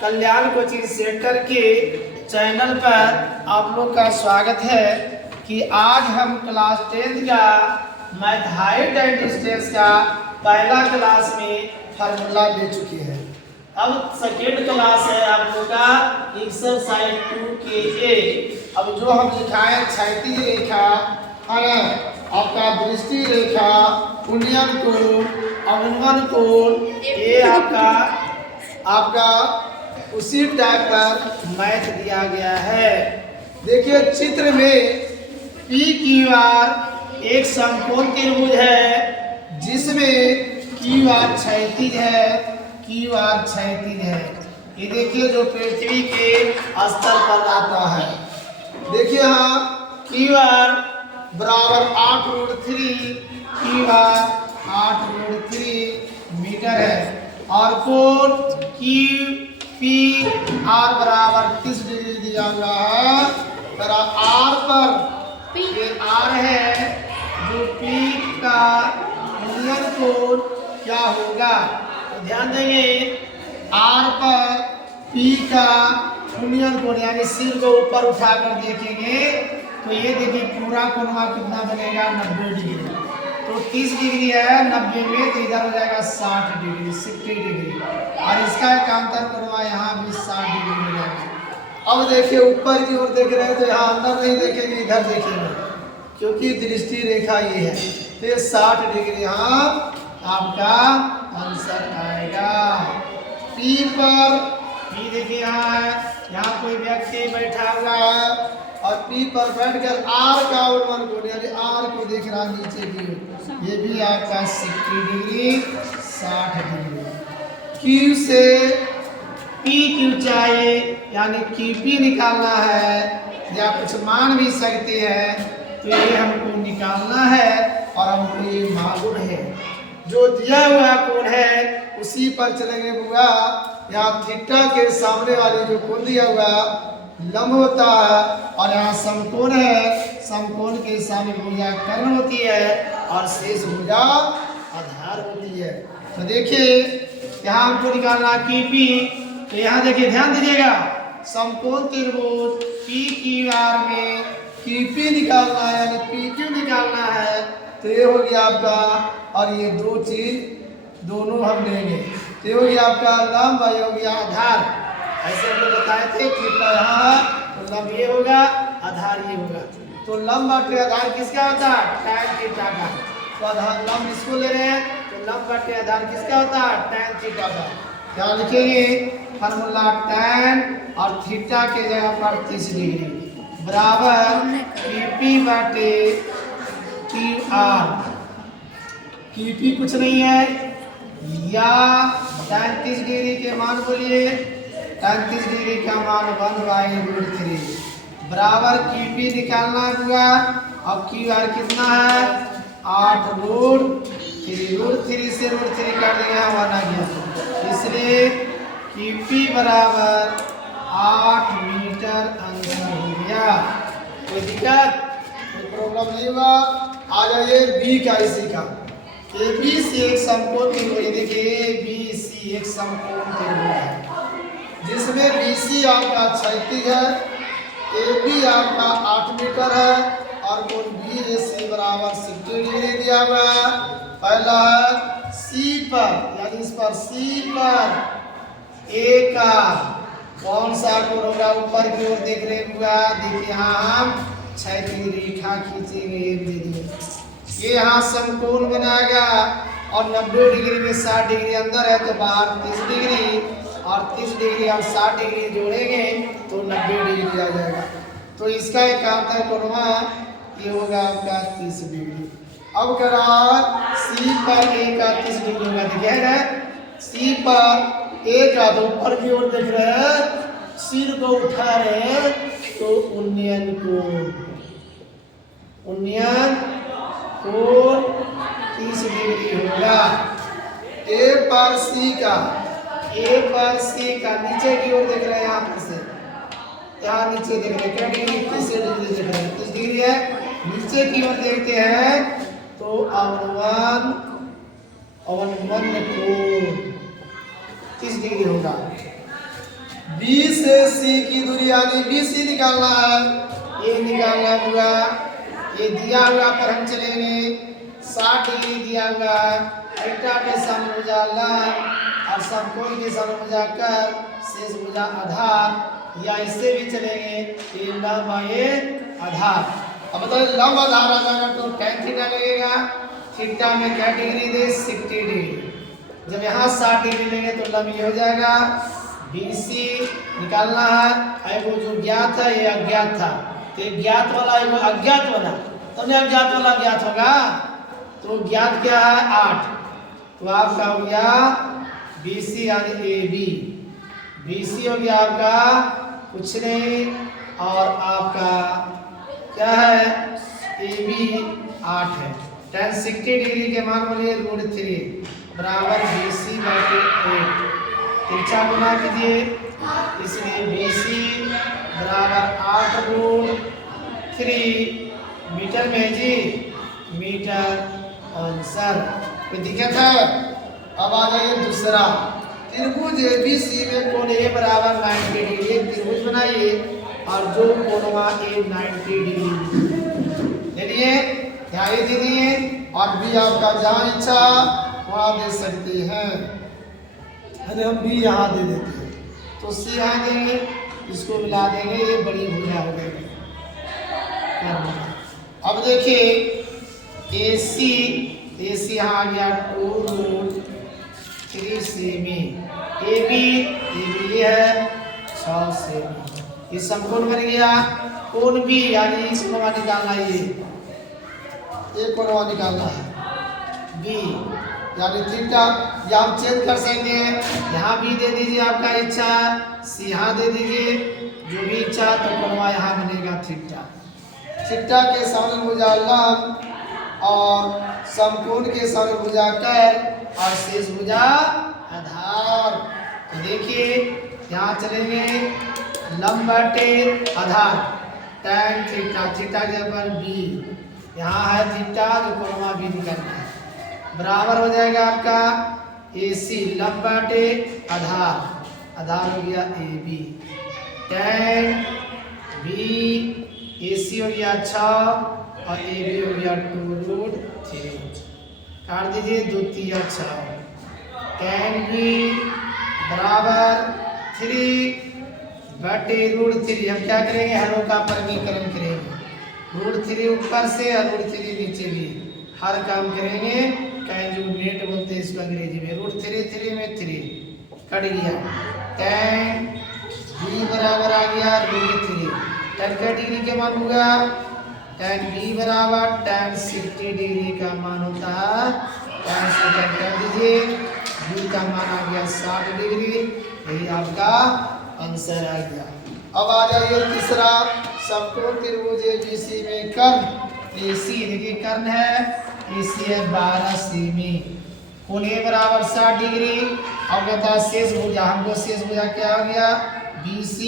कल्याण coaching centre के channel पर आप लोग का स्वागत है कि आज हम क्लास 10 का मैथ हाइट एंड डिस्टेंस का पहला क्लास में फार्मूला ले चुके हैं। अब सेकेंड क्लास है आप लोग का एक्सरसाइज 2 के ए। अब जो हम लिखाए क्षैतिज रेखा है आपका दृष्टि रेखा उन्नयन कोण अवनमन कोण ये आपका उसी टाइप पर मैथ दिया गया है। देखिए चित्र में पी क्यू आर एक समकोण त्रिभुज है जिसमें क्यू आर क्षैतिज है, क्यू आर क्षैतिज है। ये देखिए जो पृथ्वी के स्तर पर आता है। देखिए यहाँ क्यू आर बराबर 8√3 क्यू आर 8√3 मीटर है और कोण क्यू पी आर बराबर 30 डिग्री दिया हुआ है। आर पर ये आर है जो पी का उन्नयन कोण क्या होगा तो ध्यान देंगे आर पर पी का उन्नयन कोण यानी सिर को ऊपर उठाकर देखेंगे तो ये देखिए पूरा कोणवा कितना बनेगा 90 डिग्री। तो 30 डिग्री है 90 में तो इधर हो जाएगा 60 डिग्री 60 डिग्री और इसका एकांतर कोणवा यहाँ भी 60 डिग्री हो जाएगा। अब देखिए ऊपर की ओर देख रहे हैं तो यहाँ अंदर नहीं देखेंगे इधर देखेंगे क्योंकि दृष्टि रेखा ये है तो ये 60 डिग्री यहाँ आपका आंसर आएगा। पी पर पी देखिए यहाँ है, यहाँ कोई व्यक्ति बैठा हुआ है और पी पर बैठकर आर का उन्नयन कोण यानी आर को देख रहा है नीचे की ओर ये भी आपका 60 डिग्री 60 डिग्री। क्यू से पी क्यू चाहिए यानी क्यू पी निकालना है या कुछ मान भी सकते हैं तो ये हमको निकालना है और हमको ये मालूम है जो दिया हुआ कोण है उसी पर चलेंगे बुआ। यहाँ थीटा के सामने वाली जो कोण दिया हुआ लंब होता है और यहाँ समकोण है, समकोण के सामने भुजा कर्ण होती है और शेष भुजा आधार होती है। तो देखिए यहाँ हमको निकालना की पी तो यहाँ देखिए ध्यान दीजिएगा समकोण त्रिभुज पी क्यू आर में की पी निकालना है यानी पी क्यू निकालना है तो ये हो गया आपका और ये दो चीज दोनों हम लेंगे तो ये हो गया आपका लंब और ये हो गया आधार। ऐसे हम लोग बताए थे थीटा यहाँ तो लंब ये होगा आधार ये होगा तो लंब बटे आधार किसका होता है tan थीटा का तो आधार लंब इसको ले रहे हैं तो लंब बटे आधार किसका होता है tan थीटा का। क्या लिखेंगे फार्मूला tan और थीटा के जगह पर 30 डिग्री बराबर पी बटे क्यू आर। क्यू पी कुछ नहीं है या 35 डिग्री के मान बोलिए 35 डिग्री का मान 1/√3 बराबर क्यू पी निकालना हुआ। अब क्यू आर कितना है 8√3 √3 से √3 कर देंगे 1 आ गया इसलिए क्यू पी बराबर 8 मीटर आंसर हो गया। कोई दिक्कत कोई प्रॉब्लम नहीं हुआ। आ जाइए बी का इसी का ए बी सी एक समकोण त्रिभुज देखिए ए बी सी एक समकोण त्रिभुज है जिसमें BC आपका क्षैतिज है AB आपका 8 मीटर है और कोण BAC बराबर 60 डिग्री दिया हुआ है। पहला है C पर यानी इस पर C पर A का कौन सा कोण होगा ऊपर की ओर देख रहे हुआ देखिए यहाँ हम क्षैतिज रेखा खींचेंगे एक देखिए ये यहाँ समकोण बनाएगा और 90 डिग्री में 60 डिग्री अंदर है तो बाहर 30 डिग्री और 30 डिग्री और 60 डिग्री जोड़ेंगे तो 90 डिग्री आ जाएगा। तो इसका एकांतर कोणवा ये होगा आपका 30 डिग्री। अब करा सी पर ए का 30 डिग्री होगा देखिए ना सी पर ए का तो ऊपर की ओर देख रहे हैं सिर को उठा रहे हैं तो उन्नयन कोण 30 डिग्री होगा। ए पर सी का नीचे की ओर देख रहे हैं यहाँ पर से यहाँ नीचे देख रहे हैं क्या डिग्री 30 डिग्री देख रहे हैं 30 डिग्री है। नीचे की ओर देखते हैं तो अवनमन कोण 30 डिग्री होगा। बी से सी की दूरी यानी बी सी निकालना है, ये निकालना होगा। ये दिया हुआ पर हम चलेंगे 60 डिग्री दिया हुआ है, थीटा के सामने भुजा लंब और समकोण के सामने भुजा कर शेष भुजा आधार, या इससे भी चलेंगे ये लंब और ये आधार। अब बताइए लंब आधार आ जाएगा तो tan थीटा लगेगा, थीटा में क्या डिग्री दे 60 डिग्री। जब यहाँ 60 डिग्री लेंगे तो लंब ये हो जाएगा BC निकालना है। आई वो जो ज्ञात है ये अज्ञात था, तो ज्ञात वाला वो अज्ञात बना, तो अज्ञात वाला ज्ञात होगा, तो ज्ञात क्या है 8, तो आपका हो गया BC यानी AB। BC हो गया आपका कुछ नहीं और आपका क्या है AB 8 है। tan 60 डिग्री के मान बोलिए √3 बराबर BC बटे 8, तिरछा गुना कीजिए, इसलिए BC बराबर 8√3 मीटर में जी, मीटर आंसर। कोई दिक्कत है? अब आ जाइए दूसरा, त्रिभुज ABC में कोण A बराबर 90 डिग्री, एक त्रिभुज बनाइए और जो कोणवा A 90 डिग्री ले लिए, यहाँ A दे दिए और B आपका जहाँ इच्छा वहाँ दे सकते हैं, अरे हम B यहाँ दे देते हैं तो C यहाँ देंगे, इसको मिला देंगे, ये बड़ी भुजा हो गई। अब देखिए AC यहाँ आ गया 2√3 सेमी, AB ये है 6 सेमी, ये समकोण बन गया। कोण B यानी इस कोणवा निकालना है, ये कोणवा निकालना है B यानी थीटा, या हम चेंज कर सकते हैं, यहाँ भी दे दीजिए आपका इच्छा, C यहाँ दे दीजिए जो भी इच्छा, तो कोणवा यहाँ बनेगा थीटा। थीटा के सामने भुजा लंब और समकोण के सामने भुजा कर और शेष भुजा आधार। तो देखिए यहाँ चलेंगे लंब बटे आधार, tan थीटा, थीटा के ऊपर B, यहाँ है थीटा जो कोणवा B निकलना है, बराबर हो जाएगा आपका AC लंब बटे आधार, आधार हो गया AB, tan B AC हो गया 6 और AB हो गया 2√3, काट दीजिए 2 3 6, tan B बराबर 3 बटे √3। हम क्या करेंगे, हरों का वर्गीकरण करेंगे, √3 ऊपर से और √3 नीचे भी, हर काम करेंगे, कंजुगेट बोलते हैं इसको अंग्रेजी में। √3 में 3 कट गया, tan B बराबर आ गया √3, tan का डिग्री के मान होगा, tan B बराबर tan 60 डिग्री का मान होता है, tan से tan कर दीजिए, B का मान आ गया 60 डिग्री, यही आपका आंसर आ गया। अब आ जाइए तीसरा, समकोण त्रिभुज ABC में कर्ण AC, देखिए कर्ण है AC है 12 सेमी, कोण A बराबर 60 डिग्री। अब कहता है शेष भुजा, हमको शेष भुजा क्या हो गया BC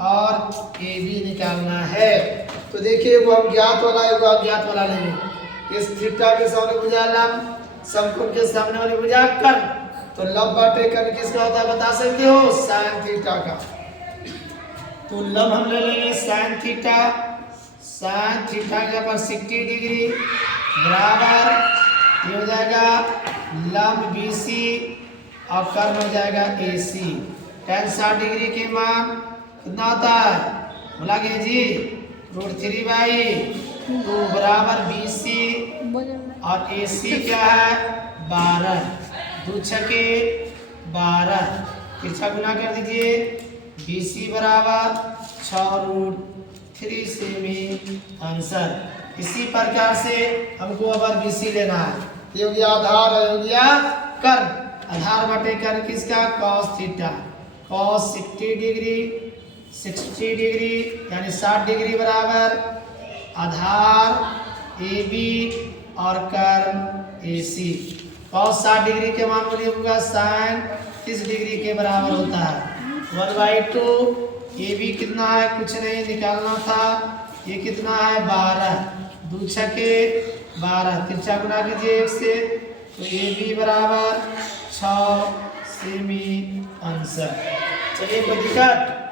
और AB निकालना है, तो देखिए वो हम ज्ञात वाला है, वो अज्ञात वाला लेंगे। इस थीटा के सामने भुजा लंब, समकोण के सामने वाली भुजा कर्ण, तो लंब बटे कर्ण किसका होता है बता सकते हो, sin थीटा का। तो लंब हम ले लेंगे sin थीटा, sin थीटा के ऊपर 60 डिग्री बराबर ये हो जाएगा लंब BC और कर्ण हो जाएगा AC। tan 60 डिग्री के मान कितना होता है बोला गया जी, √3/2 बराबर BC और AC क्या है 12, 2 छके 12, तिरछा गुना कर दीजिए, BC बराबर 6√3 सेमी आंसर। इसी प्रकार से हमको अगर BC लेना है, ये हो गया आधार, हो गया कर्ण, आधार बटे कर्ण किसका cos theta, cos 60 degree, 60 degree यानी 60 डिग्री बराबर आधार AB और कर्ण AC। cos 60 डिग्री के मान को लिखूंगा sin 30 डिग्री के बराबर होता है 1/2। AB कितना है कुछ नहीं निकालना था, ये कितना है 12, 2 छके 12, तिरछा गुना कीजिए 1 से, तो AB बराबर 6 सेमी आंसर। चलिए कोई दिक्कत